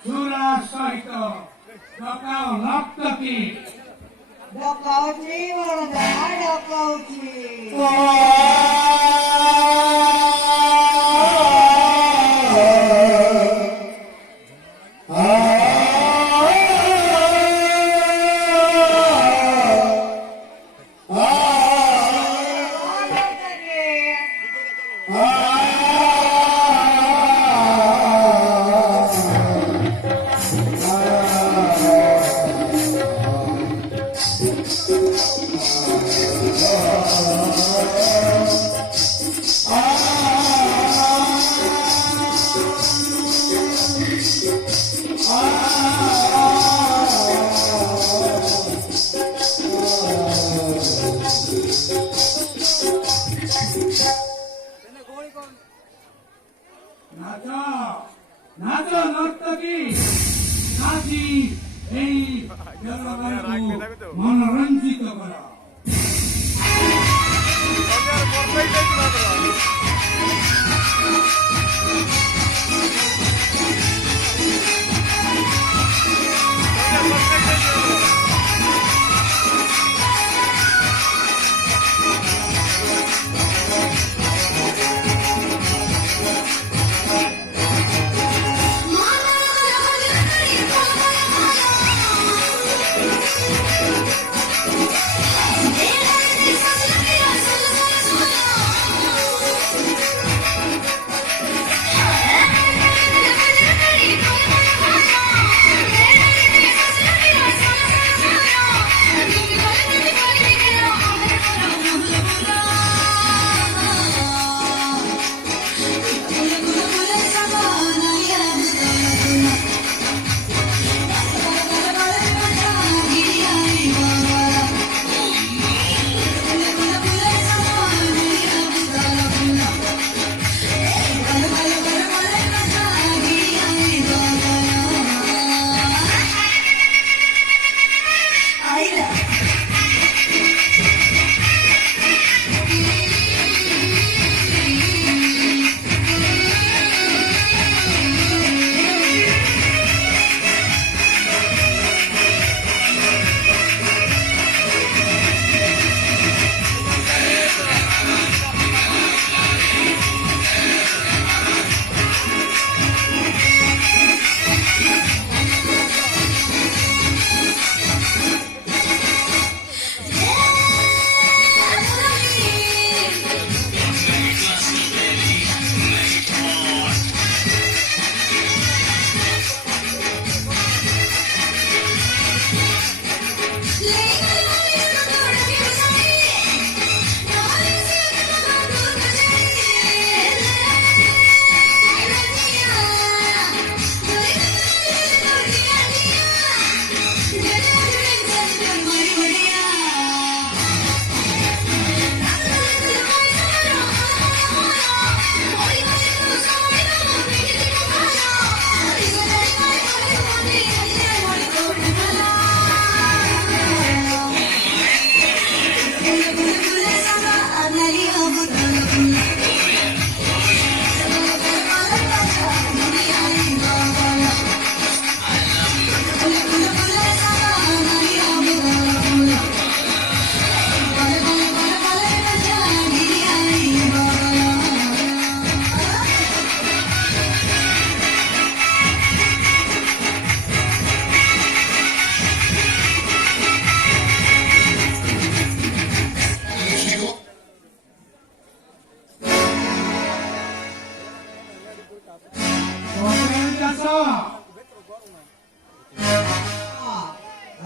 সুরা সহিত ডকাও নর্তকী ডকাউছি বড়দা ডকাউছি নাচো নর্তকী নাচি এই জলবায়ুকে মনোরঞ্জিত করো।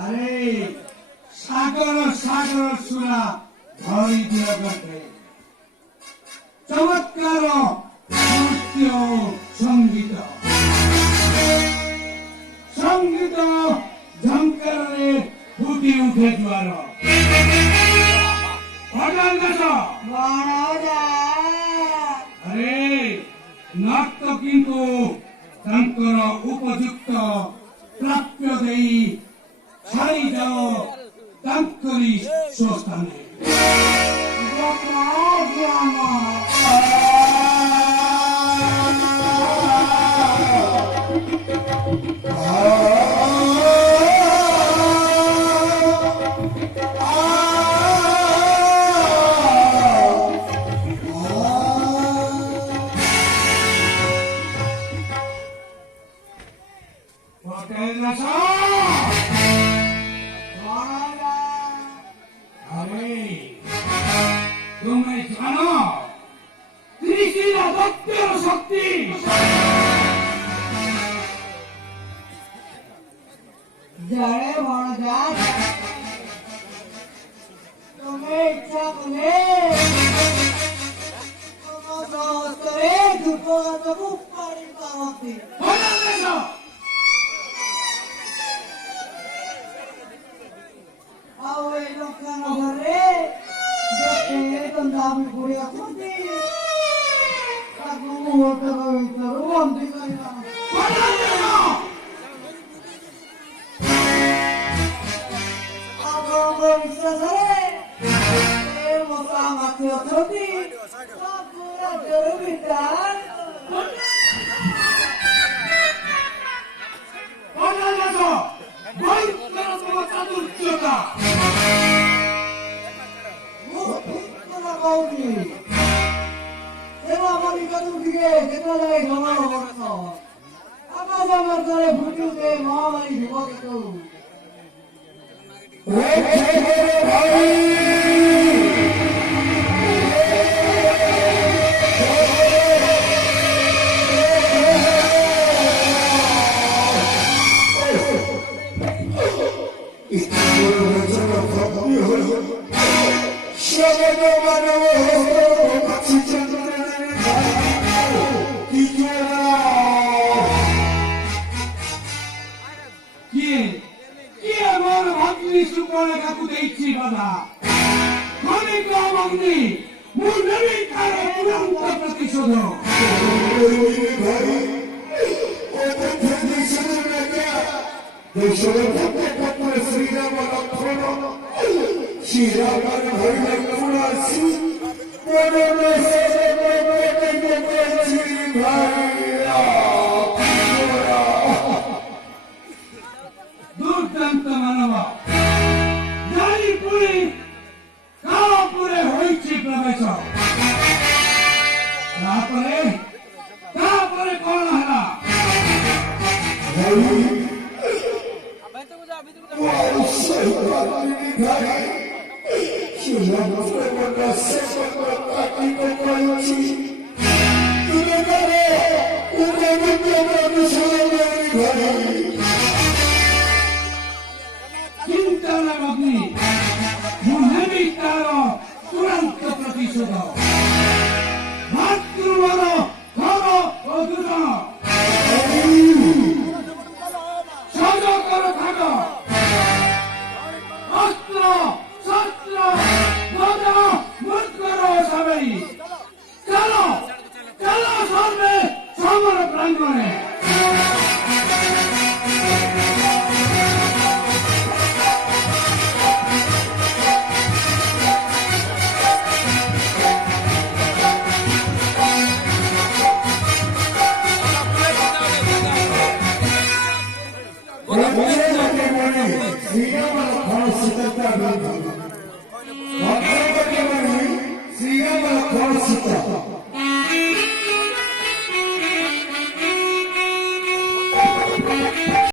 আরে সাগর সাগর সুরা ভরি জগতে চমৎকার নৃত্য সঙ্গীত সঙ্গীত ঝঙ্কারে ফুটি উঠে জোয়ার আরে নাট্য কিন্তু ତାଙ୍କର ଉପଯୁକ୍ତ ପ୍ରାପ୍ୟ ଦେଇ ଛାଡ଼ି ଯାଅ। তাঙ্করি স্বস্থানে যথাজি আমার হোটেল নাশা আরে তুমি জানো ত্রিশিলা দত্তের শক্তি জয় মহারাজ তুমি ইচ্ছা করলে তোমার সহস্রে দুটো মুখ পাড়ি পাওয়াতে হোটেল নাশা ଆଉ ଏ ଦୋକାନ ଘରେ ଯେତେ ଦନ୍ଦାମି ପଡ଼ି ଅଛନ୍ତି ତାକୁ ମୁହୂର୍ତ୍ତକ ଭିତରୁ ବନ୍ଦୀ କରିବା হোটেল নাশা ଆପଣଙ୍କ ବିଶ୍ୱାସରେ ଏ ମଶା ମାଛି ଅଛନ୍ତି ତାକୁ ରାଜ୍ୟରୁ ବିଦାୟ হোটেল নাশা ভয়ঙ্কর তোমার চাতুর্যতা ମୁଁ ଠିକ କଥା କହୁଛି ସେନାପତି କରୁ ଟିକେ କେତେବେଳେ ଜମା ବର୍ଷ ଆକାଶ ମଧ୍ୟରେ ଫୁଟୁଛେ ମହାମାରୀ ଯୁବକକୁ କିଏ କିଏ ମୋର ଭଗ୍ନୀ ସୁପର୍ଣ୍ଣେଖାକୁ ଦେଇଛି ବାଧା ଖଣିକ ଅଗ୍ନି ମୁଁ ନେବି ତାର ତୁରନ୍ତ ପ୍ରତିଶୋଧ শ্রীরাম লক্ষণ শ্রীরাম হরিণ আসি দুর্দান্ত ମାନବ ଜାଣିପୁରୀ କାଳପୁରେ ହୋଇଛି ପ୍ରବେଶ ତାପରେ କଣ ହେଲା ଚିନ୍ତା ନା ଭଗ୍ନୀ ମୁଁ ନେବି ତାର ତୁରନ୍ତ ପ୍ରତିଶୋଧ ଭାତୃବର ଘର ଓ ଦୂଷଣ ସଜକର ଭାଗ ଅସ୍ତ୍ର ଶସ୍ତ୍ର ଗଜା ମୃତ୍ୟୁର ସାବେଇ ଚାଲ ଚାଲ ସର୍ବେ ସମର ପ୍ରାଙ୍ଗଣେ শ্রীরাম সীতা